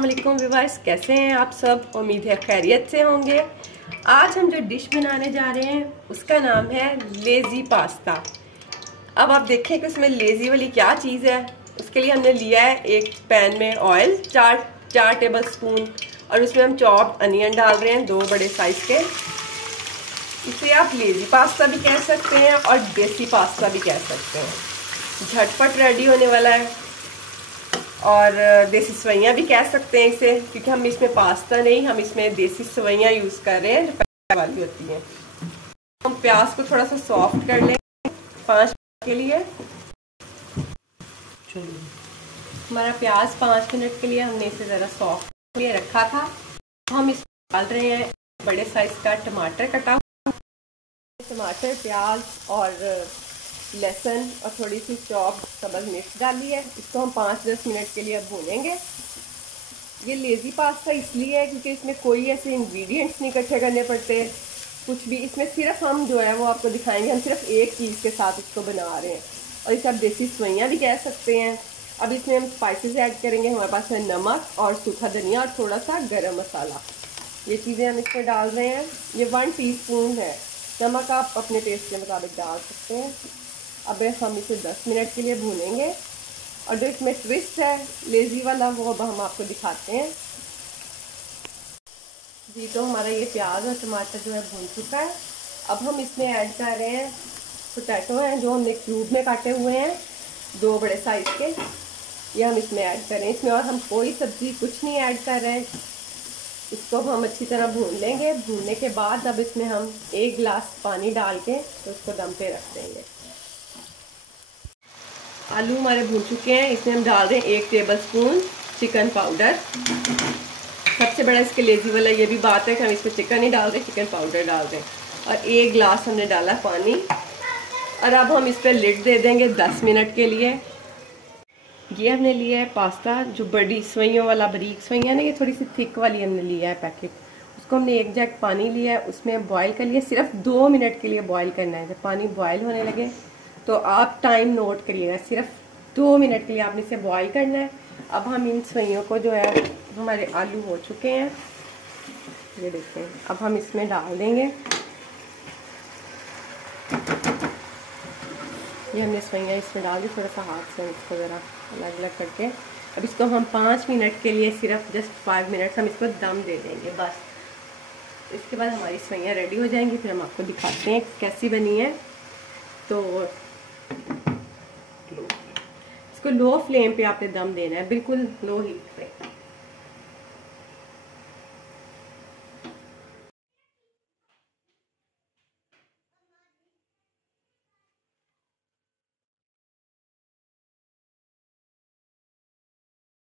अस्सलाम वालेकुम व्यूअर्स, कैसे हैं आप सब। उम्मीद है खैरियत से होंगे। आज हम जो डिश बनाने जा रहे हैं उसका नाम है लेज़ी पास्ता। अब आप देखें कि उसमें लेज़ी वाली क्या चीज़ है। उसके लिए हमने लिया है एक पैन में ऑयल, चार टेबल स्पून, और उसमें हम चॉप्ड अनियन डाल रहे हैं 2 बड़े साइज़ के। इसे आप लेज़ी पास्ता भी कह सकते हैं और देसी पास्ता भी कह सकते हैं। झटपट रेडी होने वाला है, और देसी सवैयाँ भी कह सकते हैं इसे, क्योंकि हम इसमें पास्ता नहीं, हम इसमें देसी सवैयाँ यूज़ कर रहे हैं जो पैकेट वाली होती हैं। हम प्याज को थोड़ा सा सॉफ्ट कर लेंगे 5 मिनट के लिए। हमारा प्याज 5 मिनट के लिए हमने इसे ज़रा सॉफ्ट के लिए रखा था। हम इसमें डाल रहे हैं बड़े साइज़ का टमाटर कटा हुआ। टमाटर, प्याज और लहसुन और थोड़ी सी चॉप्ड सब्ज़ मिर्च डाली है। इसको हम 5-10 मिनट के लिए अब भूनेंगे। ये लेज़ी पास्ता इसलिए है क्योंकि इसमें कोई ऐसे इंग्रेडिएंट्स नहीं इकट्ठे करने पड़ते कुछ भी। इसमें सिर्फ हम जो है वो आपको दिखाएंगे, हम सिर्फ एक चीज़ के साथ इसको बना रहे हैं, और इसे आप देसी सवैयाँ भी कह सकते हैं। अब इसमें हम स्पाइसेस ऐड करेंगे। हमारे पास है नमक और सूखा धनिया और थोड़ा सा गरम मसाला। ये चीज़ें हम इसमें डाल रहे हैं। ये 1 टीस्पून है। नमक आप अपने टेस्ट के मुताबिक डाल सकते हैं। अब हम इसे 10 मिनट के लिए भूनेंगे, और जो इसमें ट्विस्ट है लेज़ी वाला वो अब हम आपको दिखाते हैं। जी, तो हमारा ये प्याज और टमाटर जो है भून चुका है। अब हम इसमें ऐड कर रहे हैं पोटैटो हैं जो हमने क्यूब में काटे हुए हैं, 2 बड़े साइज़ के। ये हम इसमें ऐड कर रहे हैं। इसमें और हम कोई सब्ज़ी कुछ नहीं ऐड कर रहे हैं। इसको हम अच्छी तरह भून लेंगे। भूनने के बाद अब इसमें हम 1 गिलास पानी डाल के तो उसको दम पे रख देंगे। आलू हमारे भून चुके हैं। इसमें हम डाल रहे हैं 1 टेबल स्पून चिकन पाउडर। सबसे बड़ा इसके लेज़ी वाला ये भी बात है कि हम इसमें चिकन नहीं डाल रहे, चिकन पाउडर डाल रहे हैं। और 1 गिलास हमने डाला पानी। और अब हम इस पर लिड दे देंगे 10 मिनट के लिए। ये हमने लिया है पास्ता, जो बड़ी सवैयों वाला, बारीक सवैयाँ नहीं, ये थोड़ी सी थिक वाली हमने लिया है पैकेट। उसको हमने 1 जग पानी लिया है, उसमें बॉयल कर लिया। सिर्फ 2 मिनट के लिए बॉयल करना है। जब पानी बॉयल होने लगे तो आप टाइम नोट करिएगा, सिर्फ 2 मिनट के लिए आपने इसे बॉईल करना है। अब हम इन सवैयों को जो है, हमारे आलू हो चुके हैं, ये देखते हैं। अब हम इसमें डाल देंगे। ये हमने सवैयाँ इसमें डाल दी, थोड़ा सा हाथ से इसको ज़रा अलग अलग करके। अब इसको हम 5 मिनट के लिए, सिर्फ जस्ट 5 मिनट हम इसको दम दे देंगे बस। इसके बाद हमारी सवैयाँ रेडी हो जाएंगी। फिर हम आपको दिखाते हैं कैसी बनी है। तो इसको लो फ्लेम पे आपने दम देना है, बिल्कुल लो हीट